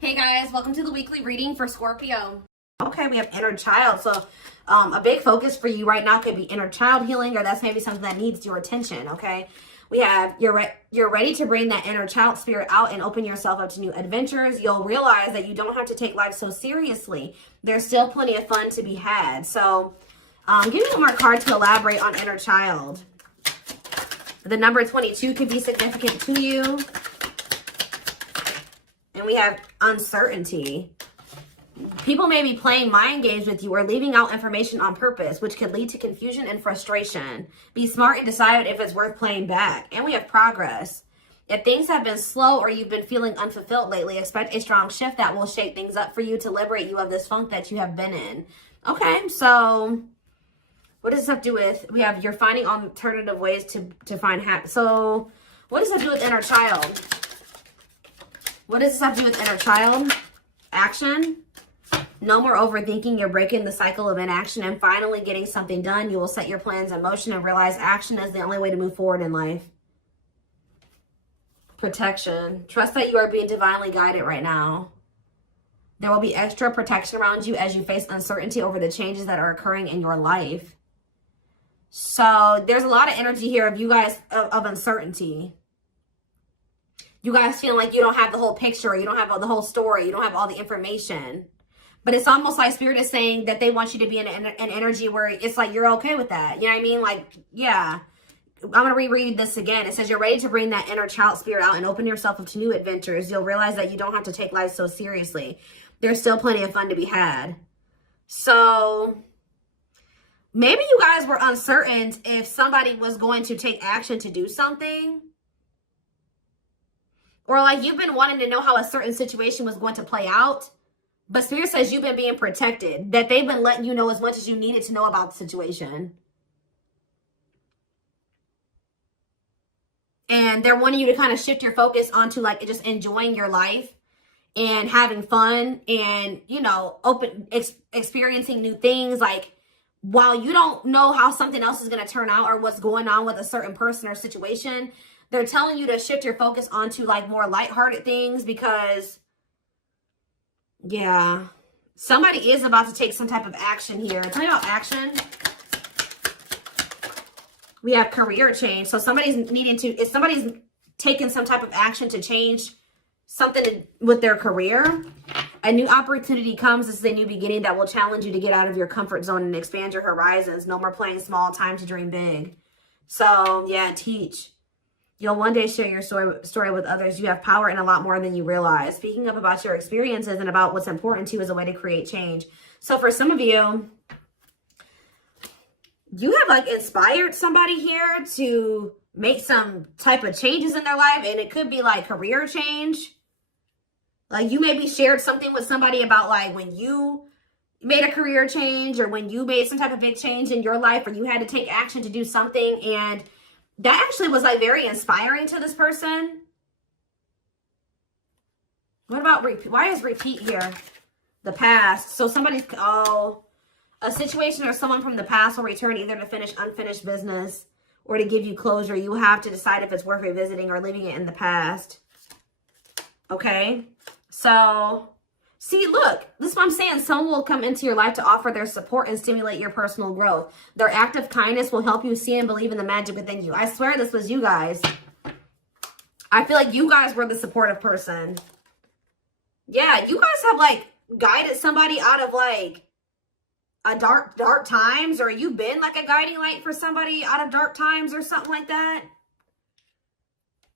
Hey guys, welcome to the weekly reading for Scorpio. Okay, we have inner child. So a big focus for you right now could be inner child healing, or that's maybe something that needs your attention, okay? We have you're ready to bring that inner child spirit out and open yourself up to new adventures. You'll realize that you don't have to take life so seriously. There's still plenty of fun to be had. So give me one more card to elaborate on inner child. The number 22 could be significant to you. And we have uncertainty. People may be playing mind games with you or leaving out information on purpose, which could lead to confusion and frustration. Be smart and decide if it's worth playing back. And we have progress. If things have been slow or you've been feeling unfulfilled lately, expect a strong shift that will shake things up for you to liberate you of this funk that you have been in. Okay, so what does this have to do with? We have you're finding alternative ways to find happiness. So what does that do with inner child? What does this have to do with inner child? Action. No more overthinking. You're breaking the cycle of inaction and finally getting something done. You will set your plans in motion and realize action is the only way to move forward in life. Protection. Trust that you are being divinely guided right now. There will be extra protection around you as you face uncertainty over the changes that are occurring in your life. So there's a lot of energy here of you guys of uncertainty. You guys feel like you don't have the whole picture. You don't have the whole story. You don't have all the information. But it's almost like Spirit is saying that they want you to be in an energy where it's like you're okay with that. You know what I mean? Like, yeah. I'm going to reread this again. It says you're ready to bring that inner child spirit out and open yourself up to new adventures. You'll realize that you don't have to take life so seriously. There's still plenty of fun to be had. So maybe you guys were uncertain if somebody was going to take action to do something. Or like you've been wanting to know how a certain situation was going to play out. But Spirit says you've been being protected. That they've been letting you know as much as you needed to know about the situation. And they're wanting you to kind of shift your focus onto like just enjoying your life. And having fun. And, you know, experiencing new things. Like while you don't know how something else is going to turn out. Or what's going on with a certain person or situation. They're telling you to shift your focus onto like more lighthearted things because, yeah, somebody is about to take some type of action here. Tell me about action. We have career change. So somebody's if somebody's taking some type of action to change something with their career, a new opportunity comes. This is a new beginning that will challenge you to get out of your comfort zone and expand your horizons. No more playing small, time to dream big. So yeah, teach. You'll one day share your story with others. You have power in a lot more than you realize. Speaking up about your experiences and about what's important to you is a way to create change. So for some of you, you have like inspired somebody here to make some type of changes in their life. And it could be like career change. Like you maybe shared something with somebody about like when you made a career change or when you made some type of big change in your life or you had to take action to do something, and that actually was like very inspiring to this person. What about repeat? Why is repeat here? The past. So somebody's, a situation or someone from the past will return either to finish unfinished business or to give you closure. You have to decide if it's worth revisiting or leaving it in the past. Okay. So see, look, this is what I'm saying. Someone will come into your life to offer their support and stimulate your personal growth. Their act of kindness will help you see and believe in the magic within you. I swear this was you guys. I feel like you guys were the supportive person. Yeah, you guys have like guided somebody out of like a dark times, or you've been like a guiding light for somebody out of dark times or something like that.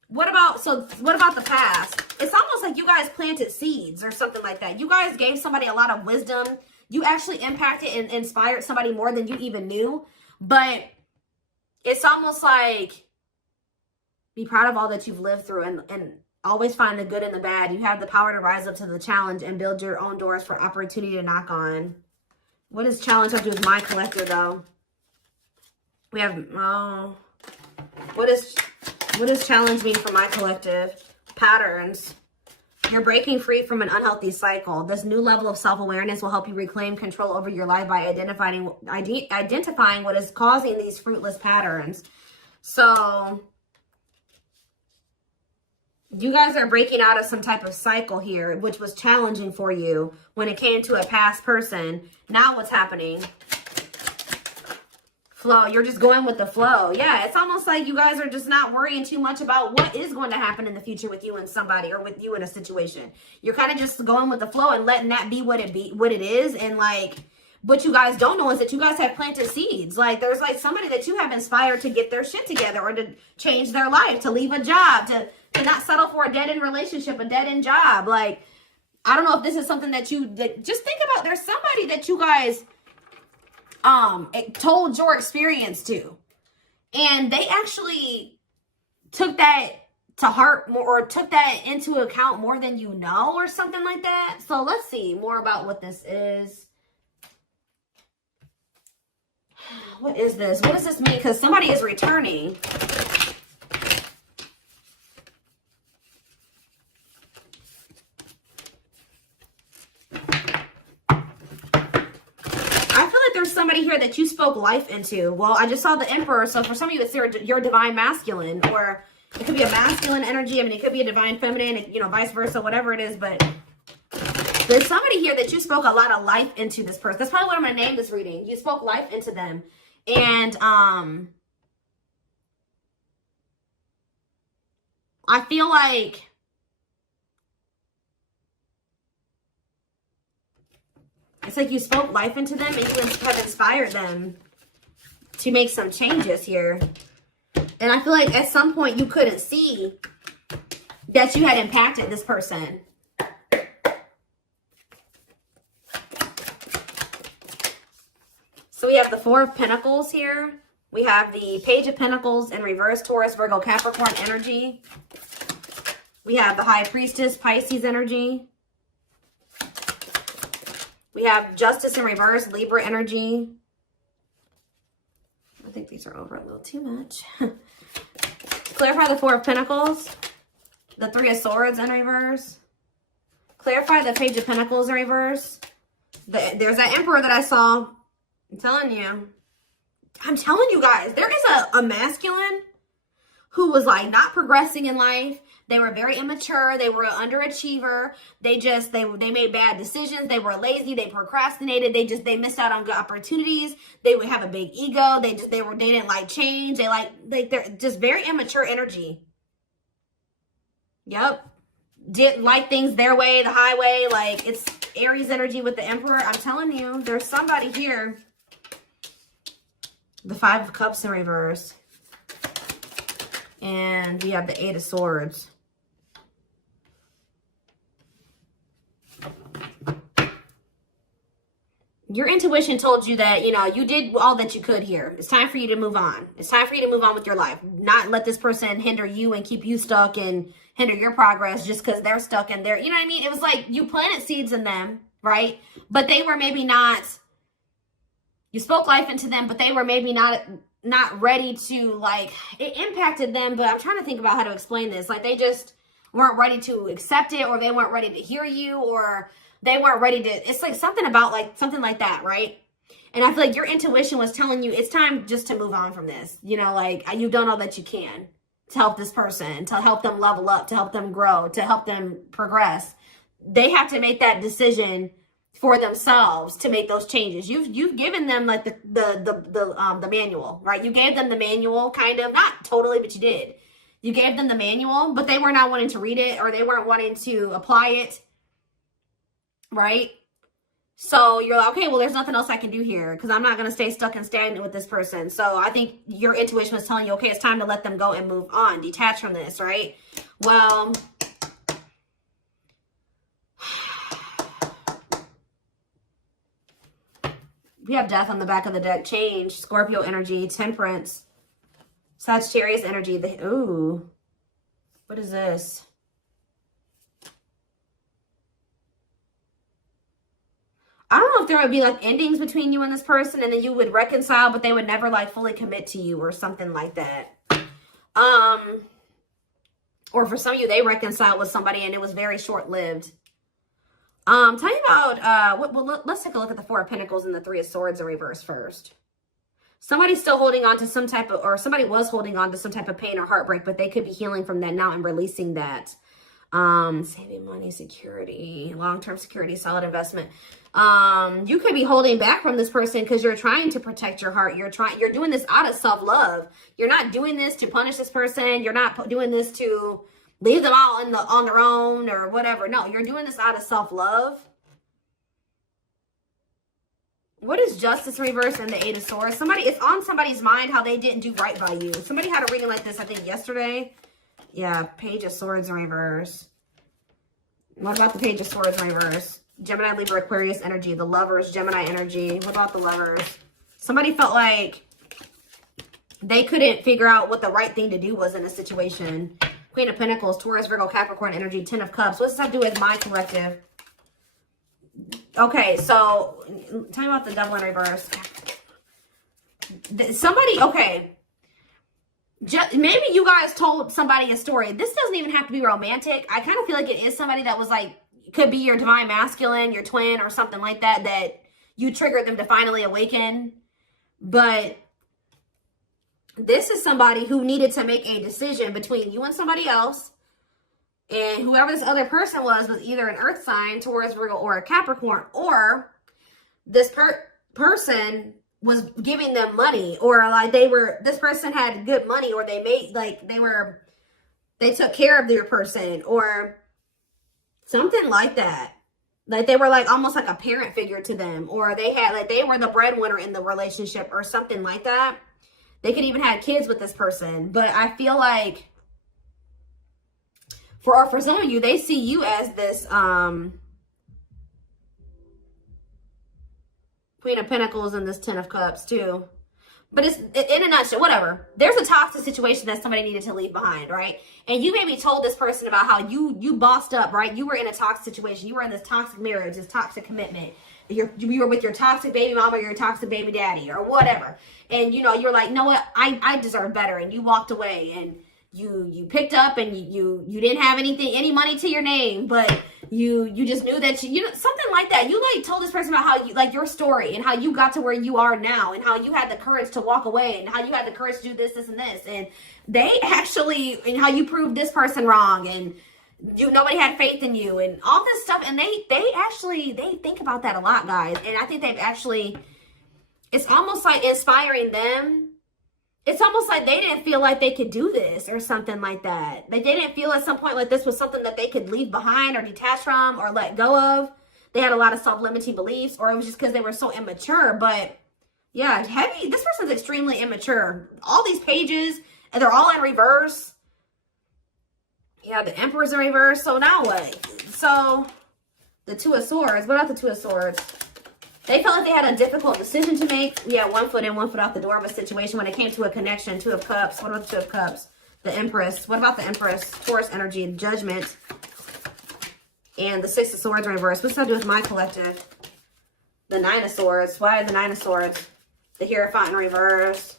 What about the past? It's almost like you guys planted seeds or something like that. You guys gave somebody a lot of wisdom. You actually impacted and inspired somebody more than you even knew. But it's almost like be proud of all that you've lived through and always find the good and the bad. You have the power to rise up to the challenge and build your own doors for opportunity to knock on. What does challenge have to do with my collector though? We have, what does challenge mean for my collective? Patterns. You're breaking free from an unhealthy cycle. This new level of self-awareness will help you reclaim control over your life by identifying what is causing these fruitless patterns. So You guys are breaking out of some type of cycle here, which was challenging for you when it came to a past person. Now what's happening? Flow. You're just going with the flow. Yeah, it's almost like you guys are just not worrying too much about what is going to happen in the future with you and somebody, or with you in a situation. You're kind of just going with the flow and letting that be what it is. And like, what you guys don't know is that you guys have planted seeds. Like, there's like somebody that you have inspired to get their shit together, or to change their life, to leave a job, to not settle for a dead-end relationship, a dead-end job. Like, I don't know if this is something that just think about. There's somebody that you guys told your experience to, and they actually took that to heart more, or took that into account more than you know, or something like that. So let's see more about what this is. What is this? What does this mean? Because somebody is returning. Somebody here that you spoke life into. Well, I just saw the Emperor, so for some of you, it's your divine masculine, or it could be a masculine energy. I mean, it could be a divine feminine, you know, vice versa, whatever it is. But there's somebody here that you spoke a lot of life into this person. That's probably what I'm going to name this reading. You spoke life into them. And I feel like it's like you spoke life into them, and you have inspired them to make some changes here. And I feel like at some point you couldn't see that you had impacted this person. So we have the Four of Pentacles here. We have the Page of Pentacles in reverse, Taurus, Virgo, Capricorn energy. We have the High Priestess, Pisces energy. We have Justice in reverse, Libra energy. I think these are over a little too much. Clarify the Four of Pentacles. The Three of Swords in reverse. Clarify the Page of Pentacles in reverse. There's that Emperor that I saw. I'm telling you guys, there is a masculine who was like not progressing in life. They were very immature. They were an underachiever. They made bad decisions. They were lazy. They procrastinated. They missed out on good opportunities. They would have a big ego. They didn't like change. They're just very immature energy. Yep. Didn't like things their way, the highway. Like, it's Aries energy with the Emperor. I'm telling you, there's somebody here. The Five of Cups in reverse. And we have the Eight of Swords. Your intuition told you that, you know, you did all that you could here. It's time for you to move on. It's time for you to move on with your life. Not let this person hinder you and keep you stuck and hinder your progress just because they're stuck in there. You know what I mean? It was like you planted seeds in them, right? But they were maybe not, you spoke life into them, but they were maybe not ready to, like, it impacted them. But I'm trying to think about how to explain this. Like, they just weren't ready to accept it, or they weren't ready to hear you, or they weren't ready to, it's like something about like, something like that, right? And I feel like your intuition was telling you it's time just to move on from this. You know, like, you've done all that you can to help this person, to help them level up, to help them grow, to help them progress. They have to make that decision for themselves to make those changes. You've given them like the manual, right? You gave them the manual, kind of, not totally, but you did. You gave them the manual, but they were not wanting to read it, or they weren't wanting to apply it, right? So you're like, okay, well, there's nothing else I can do here because I'm not going to stay stuck and stagnant with this person. So I think your intuition was telling you, okay, it's time to let them go and move on, detach from this, right? Well, we have Death on the back of the deck. Change, Scorpio energy, Temperance, Sagittarius energy. Ooh, what is this? I don't know if there would be like endings between you and this person, and then you would reconcile, but they would never like fully commit to you or something like that. Or for some of you, they reconciled with somebody and it was very short-lived. Tell me about, let's take a look at the Four of Pentacles and the Three of Swords in reverse first. Somebody's still holding on to some type of, or somebody was holding on to some type of pain or heartbreak, but they could be healing from that now and releasing that. Saving money, security, long-term security, solid investment. You could be holding back from this person because you're trying to protect your heart. You're doing this out of self-love. You're not doing this to punish this person. You're not doing this to leave them all on their own or whatever. No, you're doing this out of self-love. What is Justice reverse and the Eight of Swords? It's on somebody's mind how they didn't do right by you. Somebody had a reading like this, I think, yesterday. Yeah, Page of Swords in reverse. What about the Page of Swords in reverse? Gemini, Libra, Aquarius energy. The Lovers, Gemini energy. What about the Lovers? Somebody felt like they couldn't figure out what the right thing to do was in a situation. Queen of Pentacles, Taurus, Virgo, Capricorn energy. Ten of Cups. What does this have to do with my collective? Okay, so tell me about the Devil in reverse. Okay. Maybe you guys told somebody a story. This doesn't even have to be romantic. I kind of feel like it is somebody that was like, could be your divine masculine, your twin, or something like that, that you triggered them to finally awaken. But this is somebody who needed to make a decision between you and somebody else. And whoever this other person was either an earth sign, Taurus, Virgo, or a Capricorn, or this person was giving them money, or like this person had good money, or they took care of their person, or something like that. Like they were like almost like a parent figure to them, or they were the breadwinner in the relationship or something like that. They could even have kids with this person. But I feel like for some of you, they see you as this Queen of Pentacles and this Ten of Cups too. But it's in a nutshell, whatever. There's a toxic situation that somebody needed to leave behind, right? And you maybe told this person about how you bossed up, right? You were in a toxic situation. You were in this toxic marriage, this toxic commitment. You were with your toxic baby mama or your toxic baby daddy or whatever. And, you're like, you know what? I deserve better. And you walked away and you picked up and you didn't have any money to your name, but you just knew that something like that. You like told this person about how you like your story and how you got to where you are now and how you had the courage to walk away and how you had the courage to do this and this. And they actually, and how you proved this person wrong and nobody had faith in you and all this stuff. And they think about that a lot, guys. And I think it's almost like inspiring them. It's almost like they didn't feel like they could do this or something like that. They didn't feel at some point like this was something that they could leave behind or detach from or let go of. They had a lot of self-limiting beliefs, or it was just because they were so immature. But yeah, this person's extremely immature. All these pages, and they're all in reverse. Yeah, the Emperor's in reverse. So now what? So the Two of Swords. What about the Two of Swords? They felt like they had a difficult decision to make. Yeah, 1 foot in, 1 foot out the door of a situation when it came to a connection. Two of Cups. What about the Two of Cups? The Empress. What about the Empress? Taurus energy, Judgment. And the Six of Swords reverse. What's that to do with my collective? The Nine of Swords. Why the Nine of Swords? The Hierophant in reverse.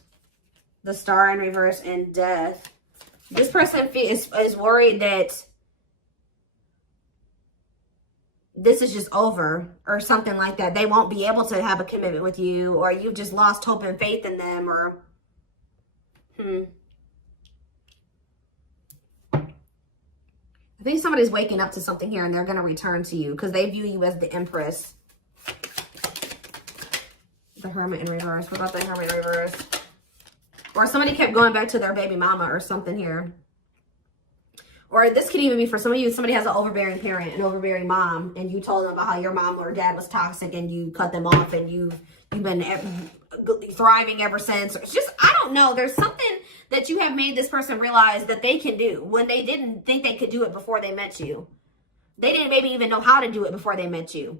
The Star in reverse. And Death. This person is worried that this is just over or something like that. They won't be able to have a commitment with you, or you've just lost hope and faith in them, or I think somebody's waking up to something here and they're going to return to you because they view you as the Empress. The Hermit in reverse. What about the Hermit in reverse? Or somebody kept going back to their baby mama or something here. Or this could even be for some of you, somebody has an overbearing parent, an overbearing mom, and you told them about how your mom or dad was toxic and you cut them off and you've been thriving ever since. It's just, I don't know. There's something that you have made this person realize that they can do when they didn't think they could do it before they met you. They didn't maybe even know how to do it before they met you.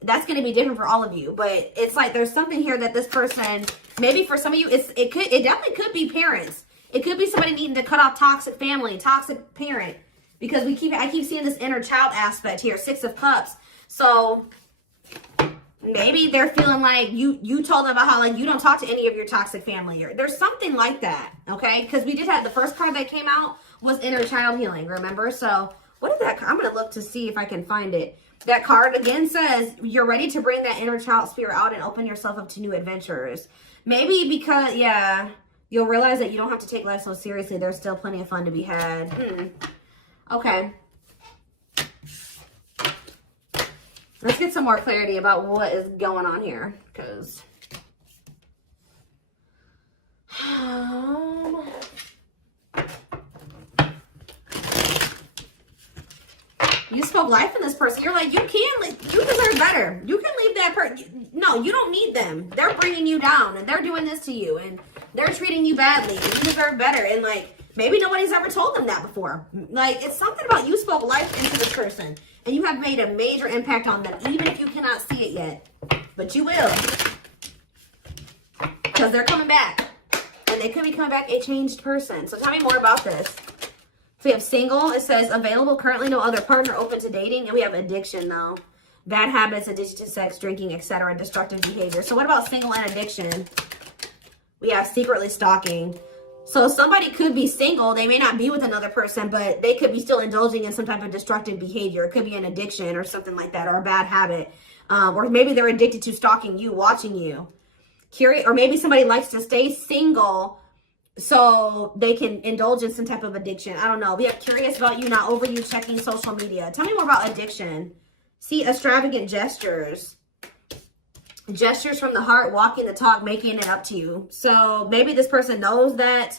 That's going to be different for all of you. But it's like there's something here that this person, maybe for some of you, it definitely could be parents. It could be somebody needing to cut off toxic family, toxic parent. Because I keep seeing this inner child aspect here, Six of Cups. So maybe they're feeling like you told them about how like you don't talk to any of your toxic family. Or there's something like that, okay? Because we did have the first card that came out was inner child healing, remember? So what is that? I'm going to look to see if I can find it. That card again says you're ready to bring that inner child spirit out and open yourself up to new adventures. Maybe because, yeah, you'll realize that you don't have to take life so seriously. There's still plenty of fun to be had. Okay. Let's get some more clarity about what is going on here, because you spoke life in this person. You're like, you deserve better. You can leave that person. No, you don't need them. They're bringing you down, and they're doing this to you, and they're treating you badly, and you deserve better. And like, maybe nobody's ever told them that before. Like, it's something about you spoke life into this person, and you have made a major impact on them, even if you cannot see it yet. But you will. Because they're coming back. And they could be coming back a changed person. So tell me more about this. So we have single. It says available, currently no other partner, open to dating. And we have addiction, though. Bad habits, addiction to sex, drinking, etc. Destructive behavior. So what about single and addiction? We have secretly stalking. So somebody could be single. They may not be with another person, but they could be still indulging in some type of destructive behavior. It could be an addiction or something like that, or a bad habit. Or maybe they're addicted to stalking you, watching you. Curious, or maybe somebody likes to stay single so they can indulge in some type of addiction. I don't know. We have curious about you, not over you, checking social media. Tell me more about addiction. See, extravagant gestures. Gestures from the heart, walking the talk, making it up to you. So maybe this person knows that.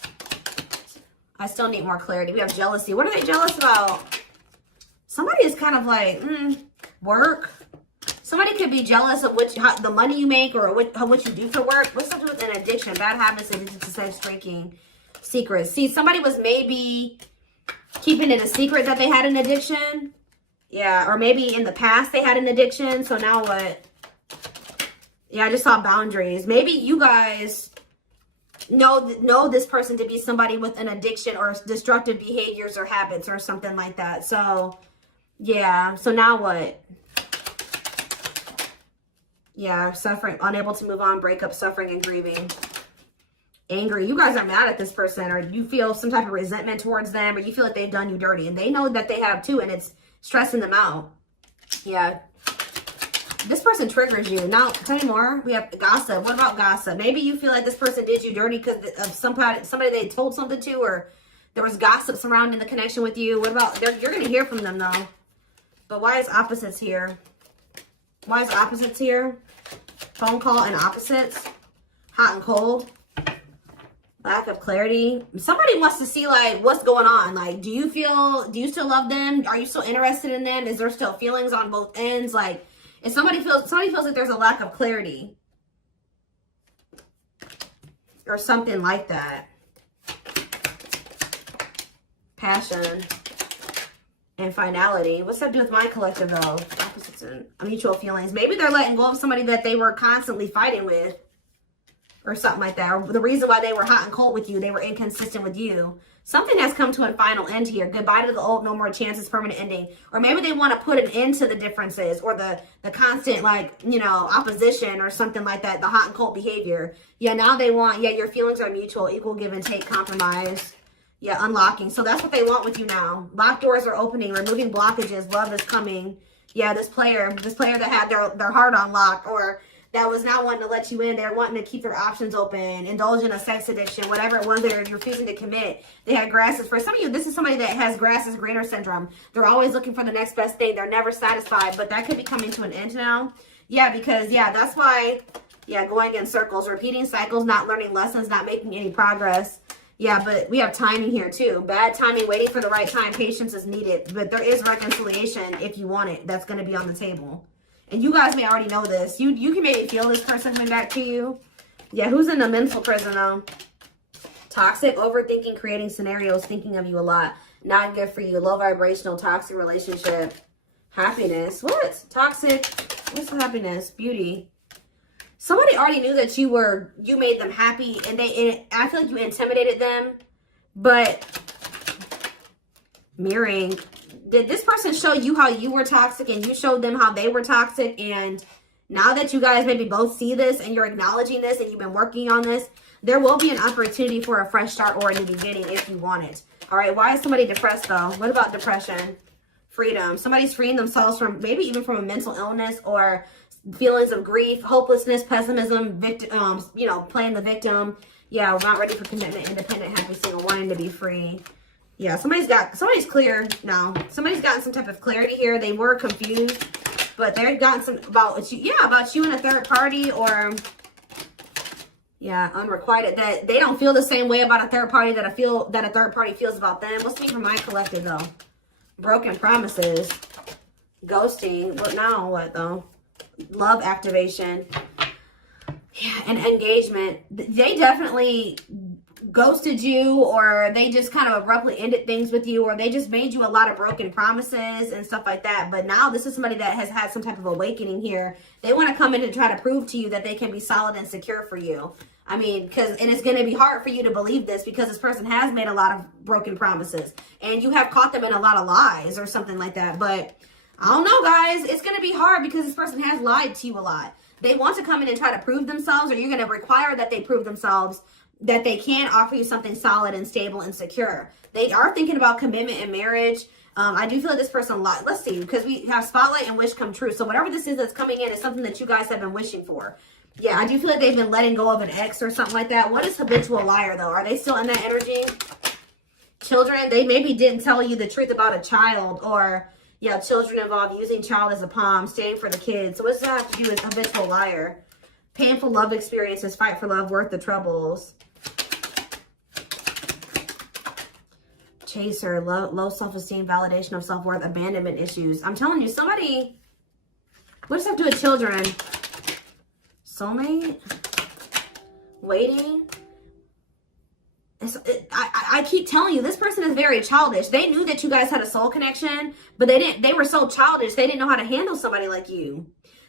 I still need more clarity. We have jealousy. What are they jealous about? Somebody is kind of like, work. Somebody could be jealous of the money you make or what you do for work. What's something with an addiction? Bad habits, addiction to sex, drinking, secrets. See, somebody was maybe keeping it a secret that they had an addiction. Yeah, or maybe in the past they had an addiction. So now what? Yeah, I just saw boundaries. Maybe you guys know this person to be somebody with an addiction or destructive behaviors or habits or something like that. So, yeah. So now what? Yeah, suffering, unable to move on, breakup, suffering, and grieving. Angry. You guys are mad at this person, or you feel some type of resentment towards them, or you feel like they've done you dirty, and they know that they have too, and it's stressing them out. Yeah. This person triggers you. Now, tell me more. We have gossip. What about gossip? Maybe you feel like this person did you dirty because of somebody they told something to, or there was gossip surrounding the connection with you. What about, you're going to hear from them, though. But why is opposites here? Why is opposites here? Phone call and opposites. Hot and cold. Lack of clarity. Somebody wants to see, like, what's going on. Like, do you still love them? Are you still interested in them? Is there still feelings on both ends? Like, if somebody feels like there's a lack of clarity. Or something like that. Passion. And finality. What's that do with my collective, though? Opposites and mutual feelings. Maybe they're letting go of somebody that they were constantly fighting with. Or something like that. Or the reason why they were hot and cold with you. They were inconsistent with you. Something has come to a final end here. Goodbye to the old, no more chances, permanent ending. Or maybe they want to put an end to the differences. Or the constant, like, you know, opposition or something like that. The hot and cold behavior. Yeah, now they want, yeah, your feelings are mutual. Equal give and take, compromise. Yeah, unlocking. So that's what they want with you now. Locked doors are opening. Removing blockages. Love is coming. Yeah, this player that had their heart unlocked, or that was not wanting to let you in. They're wanting to keep their options open, indulge in a sex addiction, whatever it was they're refusing to commit. They had grasses. For some of you, this is somebody that has grass is greener syndrome. They're always looking for the next best thing. They're never satisfied, but that could be coming to an end now. Yeah, because, yeah, that's why, yeah, going in circles, repeating cycles, not learning lessons, not making any progress. Yeah, but we have timing here too. Bad timing, waiting for the right time. Patience is needed. But there is reconciliation if you want it. That's going to be on the table. And you guys may already know this. You can maybe feel this person coming back to you. Yeah, who's in a mental prison though? Toxic, overthinking, creating scenarios, thinking of you a lot. Not good for you. Low vibrational, toxic relationship. Happiness. What? Toxic. What's happiness? Beauty. Somebody already knew that you made them happy, and I feel like you intimidated them. But mirroring, did this person show you how you were toxic and you showed them how they were toxic? And now that you guys maybe both see this and you're acknowledging this and you've been working on this, there will be an opportunity for a fresh start or a new beginning if you want it. All right, why is somebody depressed though? What about depression? Freedom. Somebody's freeing themselves from, maybe even from a mental illness or feelings of grief, hopelessness, pessimism, victim, you know, playing the victim. Yeah, we're not ready for commitment, independent, happy, single, wanting to be free. Yeah, somebody's clear now. Somebody's gotten some type of clarity here. They were confused. But they've gotten some about you, yeah, about you and a third party, or yeah, unrequited, that they don't feel the same way about a third party that a third party feels about them. What's me for my collective though? Broken promises, ghosting. What now? What though? Love activation. Yeah, and engagement. They definitely ghosted you, or they just kind of abruptly ended things with you, or they just made you a lot of broken promises and stuff like that. But now this is somebody that has had some type of awakening here. They want to come in and try to prove to you that they can be solid and secure for you. I mean, and it's going to be hard for you to believe this because this person has made a lot of broken promises and you have caught them in a lot of lies or something like that. But I don't know, guys. It's going to be hard because this person has lied to you a lot. They want to come in and try to prove themselves, or you're going to require that they prove themselves that they can offer you something solid and stable and secure. They are thinking about commitment and marriage. I do feel like this person, let's see, because we have spotlight and wish come true. So whatever this is that's coming in is something that you guys have been wishing for. Yeah, I do feel like they've been letting go of an ex or something like that. What is habitual liar, though? Are they still in that energy? Children, they maybe didn't tell you the truth about a child, or yeah, children involved, using child as a palm, staying for the kids. So what's that have to do with habitual liar? Painful love experiences, fight for love, worth the troubles. Chaser, low self-esteem, validation of self-worth, abandonment issues. I'm telling you, somebody, what does that have to do with children? Soulmate? Waiting? I keep telling you, this person is very childish. They knew that you guys had a soul connection, but they were so childish, they didn't know how to handle somebody like you.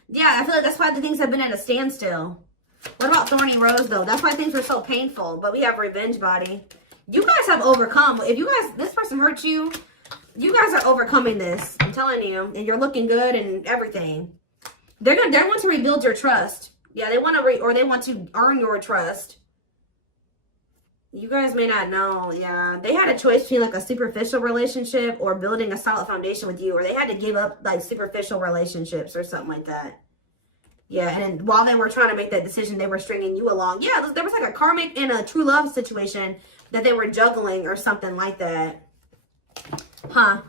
Yeah, I feel like that's why the things have been at a standstill. What about Thorny Rose, though? That's why things were so painful, but we have Revenge Body. You guys have overcome. If you guys, this person hurt you, you guys are overcoming this. I'm telling you, and you're looking good and everything. They want to rebuild your trust. Yeah, they want to they want to earn your trust. You guys may not know. Yeah, they had a choice between like a superficial relationship or building a solid foundation with you, or they had to give up like superficial relationships or something like that. Yeah, and then while they were trying to make that decision, they were stringing you along. Yeah, there was like a karmic and a true love situation that they were juggling or something like that. Huh.